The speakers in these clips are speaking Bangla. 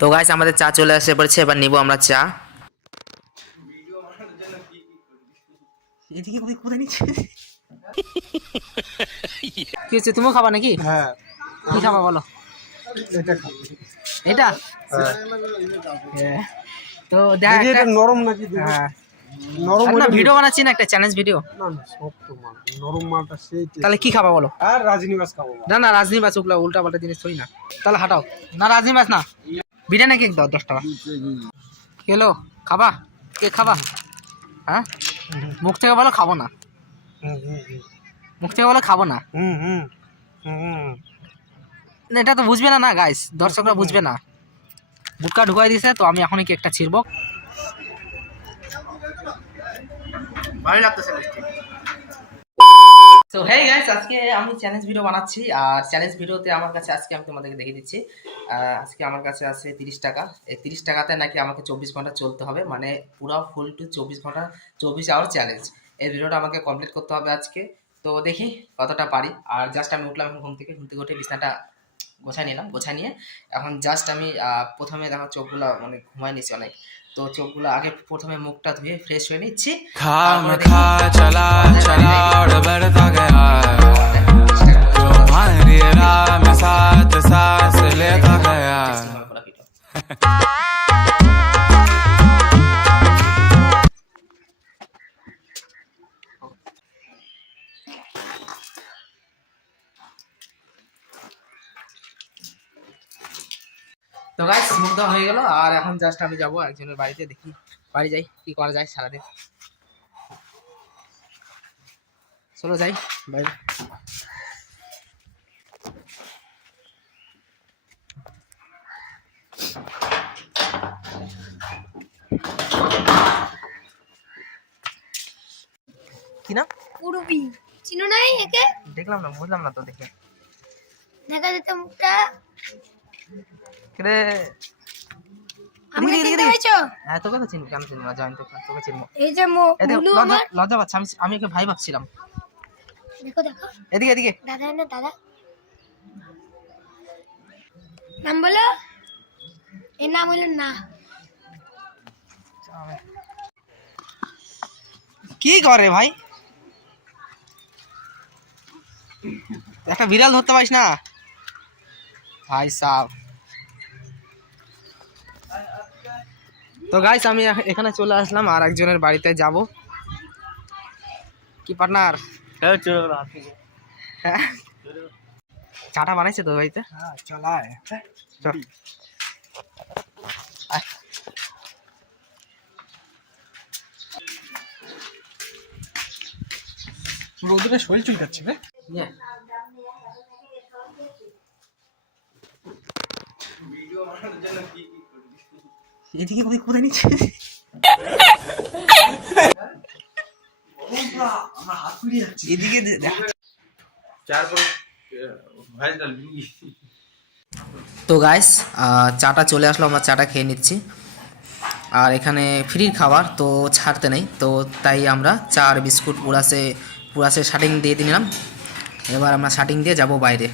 তো গাইস আমাদের চা চলে আসে পড়ছে, এবার নিব আমরা চা। এদিকে কোথায় নিচ্ছে? কি হচ্ছে, তুমিও খাবা নাকি? হ্যাঁ, কি খাবা বলো? এটা খাবো। এটা তো দেখ দেখি এটা নরম নাকি দেখি। হ্যাঁ নরম না, হলে ভিডিও বানাচ্ছি না, একটা চ্যালেঞ্জ ভিডিও। না না, শক্ত মাল, নরম মালটা সেই taste। তাহলে কি খাবা বলো? আর রাজনিবাস খাবো। না না, রাজনীবাস ওগুলো উল্টা পাল্টা জিনিস থই না। তাহলে হাঁটাও না, রাজনীবাস না, বিরিয়ানি কেক দাও 10 টাকা। খেলো খাবা? কেক খাবা? হ্যাঁ, মুখ থেকে বলো খাবো না, মুখ থেকে বলো খাবো না। না, এটা তো বুঝবে না না গাইস, দর্শকরা বুঝবে না। বুটকা ঢুকাই দিছে, তো আমি এখনই কেকটা ছিড়বো। ভালো লাগতেছে মিষ্টি। তো হেই গাইস, আজকে আমি চ্যালেঞ্জ ভিডিও বানাচ্ছি, আর চ্যালেঞ্জ ভিডিওতে আমার কাছে আজকে আমি তোমাদেরকে দেখিয়ে দিচ্ছি। আজকে আমার কাছে আছে 30 টাকা। এই 30 টাকাতে নাকি আমাকে 24 ঘন্টা চলতে হবে, মানে পুরো ফুল টু 24 ঘন্টা 24 আওয়ার চ্যালেঞ্জ। এই ভিডিওটা আমাকে কমপ্লিট করতে হবে আজকে। তো দেখি কতটা পারি। আর জাস্ট আমি উঠলাম এখন ঘুম থেকে উঠে বিছানাটা গোছায় নিলাম, গোছায় নিয়ে এখন জাস্ট আমি প্রথমে দেখো চোখগুলো মানে ঘুমায় নিচ্ছি অনেক। তো চোখগুলো আগে প্রথমে মুখটা ধুয়ে ফ্রেশ হয়ে নিচ্ছি। चला चला और बढ़ता गया तुम्हारी राह में साथ सांस लेता गया। তো গাইস মুখ দেওয়া হয়ে গেল, আর এখন জাস্ট আমি যাবো একজনের বাড়িতে, দেখি বাড়ি যাই কি করা যায় সারাদিন। চলো যাই বাড়ি। কি না পুরবি চিনো নাই একে? দেখলাম না, বুঝলাম না তো দেখে। দেখা যেত মুখটা। রে আমাকে চিনতে পেরেছো? হ্যাঁ, তোকে তো চিনবো, কেন চিনবো না, জানি তো তোকে চিনবো। এই যে মুলু আমার। লজ্জা পাচ্ছে, আমি ওকে ভাই ভাবছিলাম। দেখো দেখো এদিকে এদিকে। দাদা না দাদা, নাম বলো। এর নাম হলো না। কি করে ভাই, একটা বিড়াল ধরতে পারিস না ভাই সাহেব। তো গাইস আমি এখানে চলে আসলাম আর একজনের বাড়িতে যাব। কি পার্টনার? হ্যাঁ, চাটা বানাইছে তো বাড়িতে? হ্যাঁ চলায়। চল। রোদটা শরীর চুলকাচ্ছে রে। নিয়ে। এদিকে কোথায় নিচ্ছে? এদিকে তো গাইস চাটা চলে আসলো, আমরা চাটা খেয়ে নিচ্ছি। আর এখানে ফ্রির খাবার তো ছাড়তে নেই, তো তাই আমরা চা আর বিস্কুট পুরাসে শার্টিং দিয়ে নিলাম। এবার আমরা শার্টিং দিয়ে যাব বাইরে।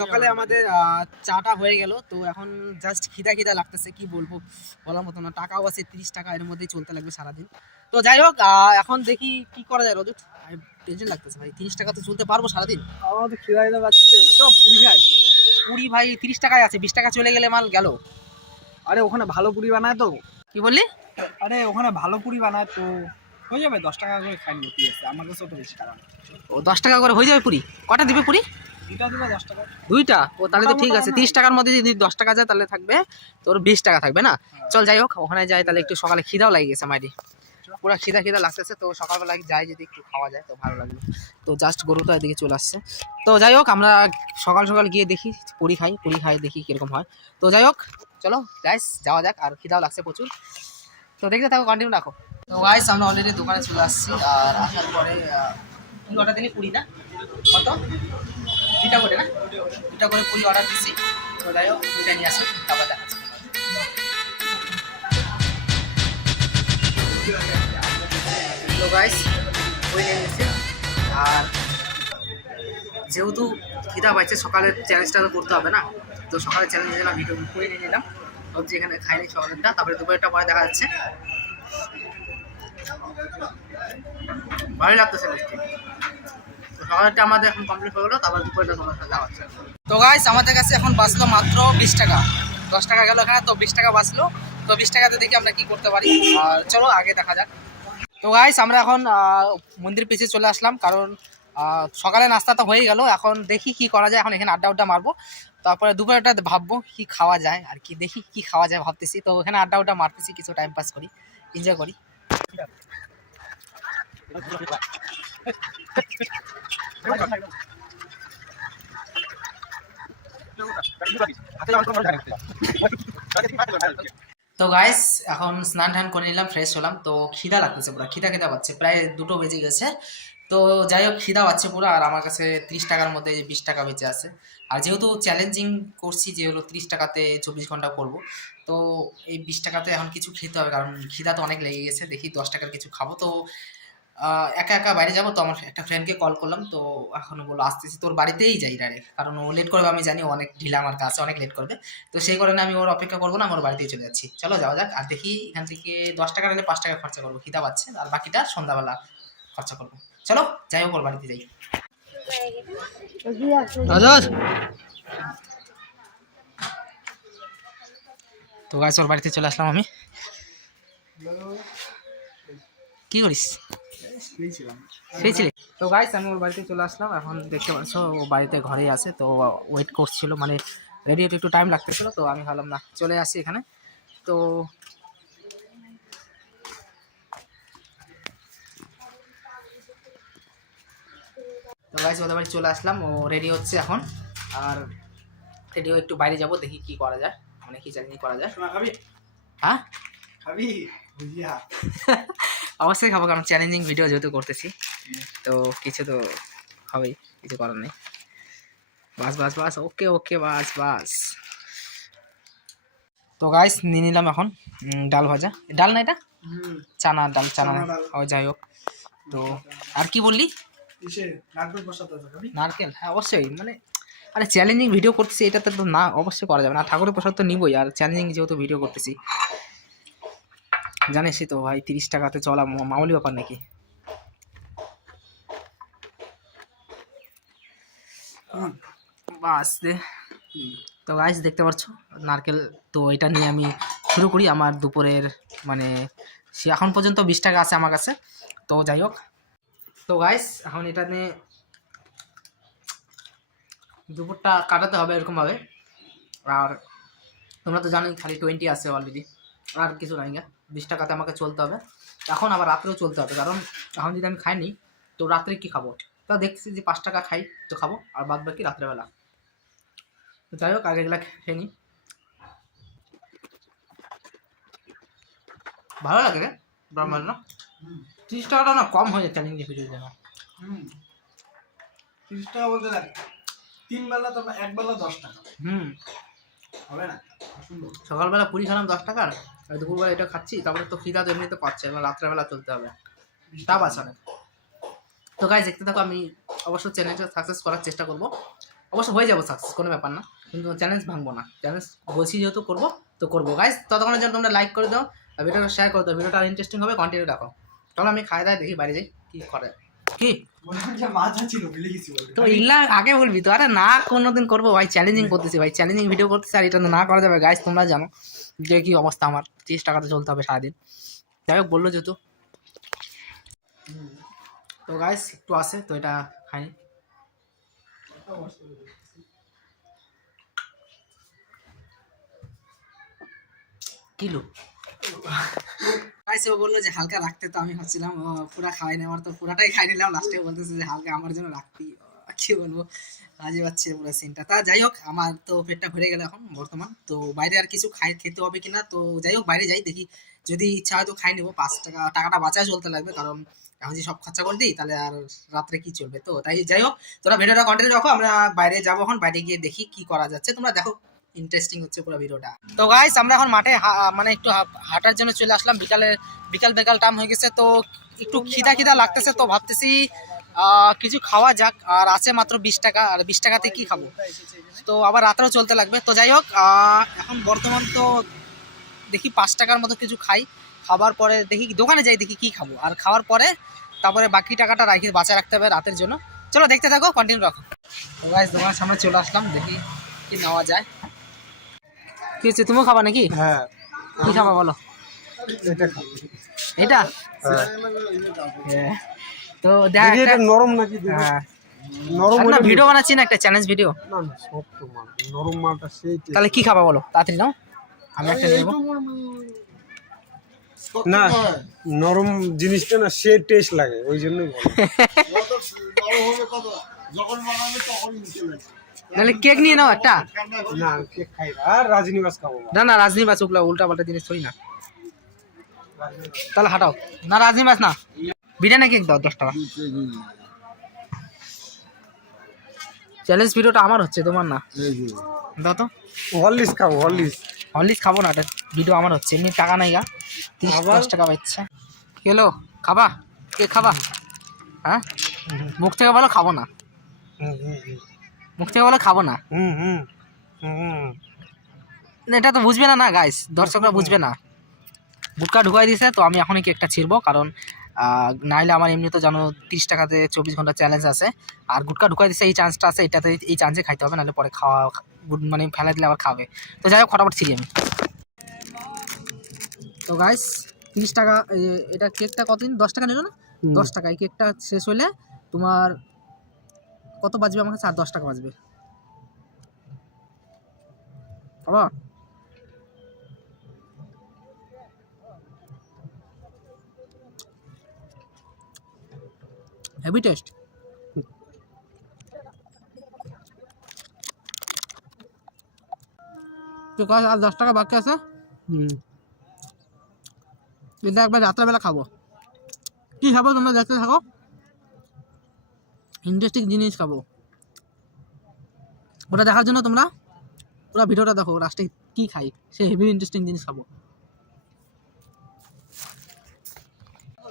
সকালে আমাদের চাটা হয়ে গেল, তো এখন জাস্ট খিদা লাগতেছে, কি বলবো বলার মতো না। টাকাও আছে 30 টাকা, এর মধ্যেই চলতে লাগবে সারাদিন। তো যাই হোক, এখন দেখি কি করা যায়। রজত টেনশন লাগতেছে ভাই, 30 টাকা তো চলতে পারবো সারাদিন? আমার তো খিদা খিদা পাচ্ছে, চপ পুরি খাই। পুরি ভাই 30 টাকায় আছে, 20 টাকা চলে গেলে মাল গেল। আরে ওখানে ভালো পুরি বানায় তো। কি বললি? আরে ওখানে ভালো পুরি বানায় তো, হয়ে যাবে 10 টাকা করে খাই নিতে আছে। আমার কাছে তো বেশি টাকা না। ও 10 টাকা করে হয়ে যাবে পুরি? কটা দিবে পুরি? দুইটা দিবা 10 টাকা। দুইটা? ও তাহলে তো ঠিক আছে, 30 টাকার মধ্যে যদি 10 টাকা যায় তাহলে থাকবে তোর 20 টাকা থাকবে না। চল যাই হোক, ওখানে যাই তাহলে। একটু সকালে খিদাও লাগে গেছে মাইরি, পুরো খিদা লাগতেছে। তো সকালবেলা যাই, যদি একটু খাওয়া যায় তো ভালো লাগবে। তো জাস্ট গরুটা এদিকে চলে আসছে। তো যাই হোক, আমরা সকাল গিয়ে দেখি পুরি খাই দেখি কিরকম হয়। তো যাই হোক চলো গাইস যাওয়া যাক, আর খিদাও লাগছে প্রচুর। তো দেখতে থাকো, কন্টিনিউ রাখো। তো গাইস আমরা অলরেডি দোকানে চলে আসছি, আর আসার পরে কি অর্ডার দিলি? পুরি না? কত? 2টা করে না? 2টা করে পুরি অর্ডার দিচ্ছি। তো যাই হোক পুরিটা নিয়ে আসুন, তারপর দেখাচ্ছি। তো গাইস পুরি নিয়ে নিচ্ছি, আর যেহেতু খিদা পাইছে, সকালের চ্যালেঞ্জটা তো করতে হবে না, তো সকালের চ্যালেঞ্জের জন্য ভিডিও করে নিয়ে নিলাম। ভাবছি এখানে খাইনি সকালেরটা, তারপরে দুপুরেরটা পরে দেখা যাচ্ছে। ভালোই লাগতেছে মিষ্টি। তো সকালেরটা আমাদের এখন কমপ্লিট হয়ে গেলো, তারপর দুপুরেরটা তোমার সাথে যাওয়া হচ্ছে। তো গাইস আমাদের কাছে এখন বাঁচলো মাত্র 20 টাকা, 10 টাকা গেল এখানে, তো 20 টাকা বাঁচলো। তো 20 টাকাতে দেখি আমরা কি করতে পারি, আর চলো আগে দেখা যাক। তো গাইস আমরা এখন মন্দির পিছিয়ে চলে আসলাম, কারণ সকালে নাস্তা তো হয়ে গেল, এখন দেখি কি করা যায়। এখন এখানে আড্ডা মারবো, তারপরে দুপুরটা ভাববো কি খাওয়া যায়, আর কি দেখি কি খাওয়া যায় ভাবতেছি। তো এখানে আড্ডা মারতেছি, কিছু টাইম পাস করি, এনজয় করি। তো গাইস এখন স্নান টান করে নিলাম, ফ্রেশ হলাম। তো খিদা লাগতেছে পুরো, খিদা পাচ্ছে, প্রায় 2টো বেজে গেছে। তো যাই হোক খিদা পাচ্ছে পুরো, আর আমার কাছে 30 টাকার মধ্যে 20 টাকা বেঁচে আছে। আর যেহেতু চ্যালেঞ্জিং করছি, যে হলো 30 টাকাতে 24 ঘন্টা করবো, তো এই 20 টাকাতে এখন কিছু খেতে হবে, কারণ খিদা তো অনেক লেগে গেছে। দেখি 10 টাকার কিছু খাবো। তো একা বাইরে যাবো, তো আমার একটা ফ্রেন্ডকে কল করলাম, তো এখন বললো আসতেছি, তোর বাড়িতেই যাই ডাইরেক্ট, কারণ ও লেট করবে, আমি জানি ও অনেক ঢিলা, আমার কাছে অনেক লেট করবে। তো সেই কারণে আমি ওর অপেক্ষা করবো না, আমার বাড়িতেই চলে যাচ্ছি। চলো যাওয়া যাক। আর দেখি এখান থেকে 10 টাকা নিলে 5 টাকা খরচা করবো, খিদা পাচ্ছে, আর বাকিটা সন্ধ্যাবেলা খরচা করবো। চলো যাই হোক, ওর বাড়িতে যাই। তো গাইস ওর বাড়িতে চলে আসলাম আমি। কি করিস? তো গাইস আমি ওর বাড়িতে চলে আসলাম, এখন দেখতে পাচ্ছ ও বাড়িতে ঘরেই আছে। তো ওয়েট করছিল, মানে রেডি হতে একটু টাইম লাগতেছিল, তো আমি ভাবলাম না চলে আসি এখানে। তো গাইস ওদের বাড়ি চলে আসলাম, ও রেডি হচ্ছে এখন। আর রেডি হয়ে একটু বাইরে যাবো, দেখি কি করা যায়, মানে কি চ্যালেঞ্জ করা যায়। হ্যাঁ খাবি বুঝিয়া অবশ্যই খাবো, কারণ চ্যালেঞ্জিং ভিডিও যেহেতু করতেছি, তো কিছু তো হবেই, কিছু করার নেই। বাস ওকে বাস। তো গাইস নিয়ে নিলাম এখন ডাল ভাজা, ডাল না এটা চানা ডাল, ও যাই হোক। তো আর কি বললি? নারকেল, হ্যাঁ অবশ্যই, মানে আরে চ্যালেঞ্জিং ভিডিও করতেছি, এটাতে তো না অবশ্যই করা যাবে না, ঠাকুরের প্রসাদ তো নিবই, আর চ্যালেঞ্জিং যেহেতু ভিডিও করতেছি জানিসই তো ভাই, 30 টাকাতে চলা মামুলি ব্যাপার নাকি। বাস দে। তো গাইস দেখতে পাচ্ছ নারকেল, তো এটা নিয়ে আমি শুরু করি আমার দুপুরের, মানে সে এখন পর্যন্ত 20 টাকা আছে আমার কাছে। তো যাই হোক, তো গাইস এখন এটা নিয়ে দুপুরটা কাটাতে হবে এরকমভাবে। আর তোমরা তো জানোই খালি 20 আছে অলরেডি, আর কিছু নাই, 20 টাকাতে আমাকে চলতে হবে। এখন আবার রাত্রেও চলতে হবে, কারণ এখন যদি আমি খাইনি তো রাত্রে কি খাবো। তা দেখছি যে 5 টাকা খাই তো খাবো, আর বাদ বাকি রাত্রেবেলা। তো যাই হোক আগে এগুলা খেয়ে নিই। ভালো লাগে রে ব্রাহ্মণ না, 30 টাকাটা না কম হয়ে যাচ্ছে চ্যালেঞ্জ ভিডিওর জন্য। 30 টাকা বলতে দেখ, 3 বেলা তো 1 বেলা 10 টাকা হবে না। সকালবেলা পুরি খেলাম 10 টাকার, আর দুপুরবেলা এটা খাচ্ছি, তারপরে তো খিদা তো এমনিতে পাচ্ছে, এবার রাত্রেবেলা চলতে হবে, তাপ আছে অনেক। তো গাইস দেখতে থাকো, আমি অবশ্য চ্যালেঞ্জটা সাকসেস করার চেষ্টা করবো, অবশ্য হয়ে যাবো সাকসেস, কোনো ব্যাপার না, কিন্তু চ্যালেঞ্জ ভাঙবো না, চ্যালেঞ্জ বলছি যেহেতু করবো তো করবো। গাইস ততক্ষণের জন্য তোমরা লাইক করে দাও, আর ভিডিওটা শেয়ার করে দাও, ভিডিওটা ইন্টারেস্টিং হবে, কন্টিনিউ রাখো। তাহলে আমি খাই দাই দেখি, বাইরে যাই কি করে কি। তো এগুলা আগে বলবি তো, আরে না কোনোদিন করবো ভাই, চ্যালেঞ্জিং করতেছি ভাই, চ্যালেঞ্জিং ভিডিও করতেছি, আর এটা না করা যাবে গাইস, তোমরা জানো যে কি অবস্থা আমার, 30 টাকাতে চলতে হবে সারাদিন। যাই হোক বললো যেহেতু, তো গাইস একটু আছে তো এটা খাইনি। কিলো গাইস ও বললো যে হালকা রাখতে, তো আমি ভাবছিলাম পুরা খাওয়াই নেওয়ার, তো পুরাটাই খাই নিলাম, লাস্টে বলতেছে যে হালকা আমার জন্য রাখতি, কি বলবো, রাজি পাচ্ছে পুরো সিনটা। তা যাই হোক আমার তো পেটটা ভরে গেল এখন বর্তমান, তো বাইরে আর কিছু খেতে হবে কিনা, তো যাই হোক বাইরে যাই দেখি, যদি ইচ্ছা হয় তো খাই নেবো, 5 টাকা টাকাটা বাঁচায় চলতে লাগবে, কারণ এখন যদি সব খরচা করে দিই তাহলে আর রাত্রে কি চলবে। তো তাই যাই হোক তোরা ভিডিওটা কন্টিনিউ রাখো, আমরা বাইরে যাবো এখন, বাইরে গিয়ে দেখি কি করা যাচ্ছে, তোমরা দেখো ইন্টারেস্টিং হচ্ছে পুরো ভিডিওটা। তো গাইস আমরা এখন মাঠে মানে একটু হাঁটার জন্য চলে আসলাম, বিকাল টাইম হয়ে গেছে, তো একটু খিদা লাগতেছে, তো ভাবতেছি কিছু খাওয়া যাক, আর আছে মাত্র 20 টাকা, আর 20 টাকাতে কি খাবো? তো আবার রাতেও চলতে লাগবে। তো যাই হোক, এখন বর্তমান তো দেখি 5 টাকার মতো কিছু খাই, খাবার পরে দেখি দোকানে যাই, দেখি কি খাবো, আর খাওয়ার পরে তারপরে বাকি টাকাটা বাঁচায় রাখতে হবে রাতের জন্য। চলো দেখতে থাকো, কন্টিনিউ রাখো। তো গাইস দোকানের সামনে চলে আসলাম, দেখি কি নেওয়া যায়। কি হচ্ছে, তুমিও খাবা নাকি? হ্যাঁ, কি খাবা বলো? এটা খাবো। এটা তো দেখ দেখি এটা একটা- নরম নাকি দেখি। হ্যাঁ, নরম আর না হলে ভিডিও বানাচ্ছি না, একটা চ্যালেঞ্জ ভিডিও। না না শক্ত মাল, নরম মালটা সেই taste। তাহলে কি খাবা বলো, তাড়াতাড়ি নাও, আমি একটা নেবো। না নরম জিনিসটা না সে টেস্ট লাগে, ওই জন্যই বলো। তাহলে কেক নিয়ে নাও একটা। না কেক খাই না, আর রাজনিবাস খাবো না। না না, রাজনীবাস ওগুলো উল্টা পাল্টা জিনিস থই না। তাহলে হাঁটাও না, রাজনীবাস না, বিরিয়ানি কেক দাও 10 টাকা। চ্যালেঞ্জ ভিডিওটা আমার হচ্ছে, তোমার না। দাও তো। হরলিক্স খাবো, হরলিক্স। হরলিক্স খাবো না, এটা ভিডিও আমার হচ্ছে, এমনি টাকা নাই গা, 30-10 টাকা পাচ্ছে। কেলো খাবা, কেক খাবা? হ্যাঁ, মুখ থেকে বলো খাবো না, মুখ থেকে বলো খাবো না। না, এটা তো বুঝবে না না গাইস, দর্শকরা বুঝবে না। গুটকা ঢুকাই দিয়েছে, তো আমি এখনই কেকটা ছিড়বো, কারণ নাইলে আমার এমনি তো জানো 30 টাকাতে 24 ঘন্টা চ্যালেঞ্জ আছে, আর গুটকা ঢুকাই দিয়েছে এই চান্সটা আছে, এটাতে এই চান্সে খাইতে হবে, নাহলে পরে খাওয়া মানে ফেলা দিলে আবার খাবে। তো যাই হোক, ফটাফট ছিড়ি আমি। তো গাইস 30 টাকা, এটা কেকটা কতদিন 10 টাকা নিল না? 10 টাকা। এই কেকটা শেষ হলে তোমার কত বাজবে আমার কাছে? আর 10 টাকা বাজবে। বাবা হেভি টেস্ট। তো গাইস আর 10 টাকা বাকি আছে, এটা একবার রাত্রেবেলা খাবো। কি খাবো তোমরা দেখতে থাকো, ইন্টারেস্টিং জিনিস খাবো। ওটা দেখার জন্য তোমরা পুরো ভিডিওটা দেখো, লাস্টে কি খাই সেই হেভি ইন্টারেস্টিং জিনিস খাবো।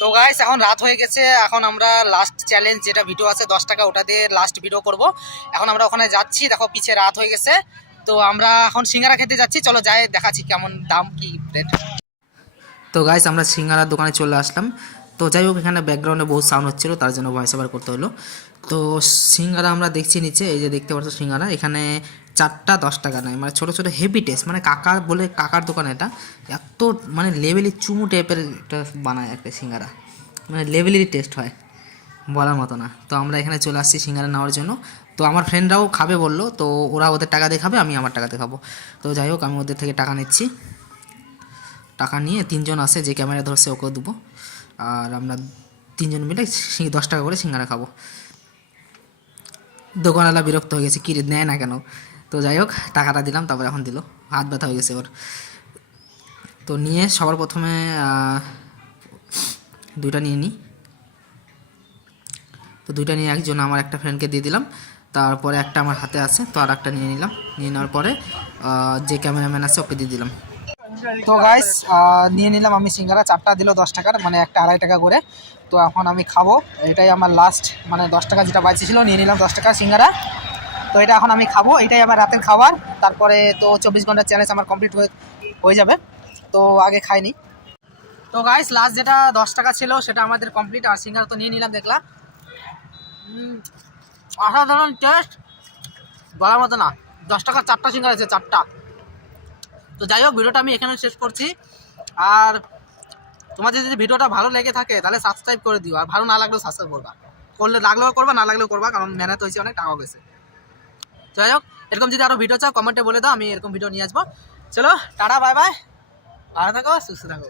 তো গাইস এখন রাত হয়ে গেছে, এখন আমরা লাস্ট চ্যালেঞ্জ যেটা ভিডিও আছে 10 টাকা, ওটা দিয়ে লাস্ট ভিডিও করব। এখন আমরা ওখানে যাচ্ছি, দেখো পিছে রাত হয়ে গেছে, তো আমরা এখন সিঙ্গারা খেতে যাচ্ছি। চলো যাই দেখাচ্ছি কেমন দাম কি রেট। তো গাইস আমরা সিঙ্গারার দোকানে চলে আসলাম। তো যাই হোক, এখানে ব্যাকগ্রাউন্ডে বহুত সাউন্ড হচ্ছিলো, তার জন্য ভয়েস ওভার করতে হলো। তো সিঙ্গারা আমরা দেখছি নিচে, এই যে দেখতে পাচ্ছ সিঙ্গারা, এখানে 4টা 10 টাকা নেয়, মানে ছোটো ছোটো হেভি টেস্ট, মানে কাকা বলে কাকার দোকান এটা, এত মানে লেভেলি চুমু টাইপের একটা বানায় একটা সিঙ্গারা, মানে লেভেলেরই টেস্ট হয়, বলার মতো না। তো আমরা এখানে চলে আসছি সিঙ্গারা নেওয়ার জন্য। তো আমার ফ্রেন্ডরাও খাবে বললো, তো ওরা ওদের টাকা দিয়ে খাবে, আমি আমার টাকাতে খাবো। তো যাই হোক, আমি ওদের থেকে টাকা নিচ্ছি, টাকা নিয়ে 3 জন আছে, যে ক্যামেরা ধরছে ওকেও দেবো, আর আমরা 3 জন মিলে 10 টাকা করে সিঙ্গারা খাবো। দোকানওয়ালা বিরক্ত হয়ে গেছে, কি রে নেয় না কেন? তো যাই হোক, টাকাটা দিলাম, তারপরে এখন দিল, হাত ব্যথা হয়ে গেছে ওর। তো নিয়ে সবার প্রথমে 2টা নিয়ে নিই। তো 2টা নিয়ে একজন আমার একটা ফ্রেন্ডকে দিয়ে দিলাম, তারপরে একটা আমার হাতে আছে, তো আর একটা নিয়ে নিলাম। নিয়ে নেওয়ার পরে যে ক্যামেরাম্যান আছে ওকে দিয়ে দিলাম। তো গাইস নিয়ে নিলাম আমি সিঙ্গারা, 4টা দিল 10 টাকার, মানে একটা 2.5 টাকা করে। তো এখন আমি খাবো, এটাই আমার লাস্ট, মানে 10 টাকা যেটা বাঁচি ছিল নিয়ে নিলাম 10 টাকা সিঙ্গারা। তো এটা এখন আমি খাবো, এটাই আমার রাতের খাবার। তারপরে তো 24 ঘন্টার চ্যালেঞ্জ আমার কমপ্লিট হয়ে যাবে, তো আগে খাইনি। তো গাইস লাস্ট যেটা 10 টাকা ছিল সেটা আমাদের কমপ্লিট, আর সিঙ্গারা তো নিয়ে নিলাম, দেখলাম অসাধারণ টেস্ট, বলার মতো না। 10 টাকা 4টা সিঙ্গারা আছে, 4টা। তো যাই হোক, ভিডিওটা আমি এখানে শেষ করছি। আর তোমাদের যদি ভিডিওটা ভালো লেগে থাকে তাহলে সাবস্ক্রাইব করে দিও, আর ভালো না লাগলেও সাবস্ক্রাইব করবা, করলে লাগলেও করবা, না লাগলেও করবা, কারণ মেহনত হয়েছে, অনেক টাকা গেছে। যাই হোক, এরকম যদি আরও ভিডিও চাও কমেন্টে বলে দাও, আমি এরকম ভিডিও নিয়ে আসবো। চলো টাটা, বাই বাই, ভালো থাকো, সুস্থ থাকো।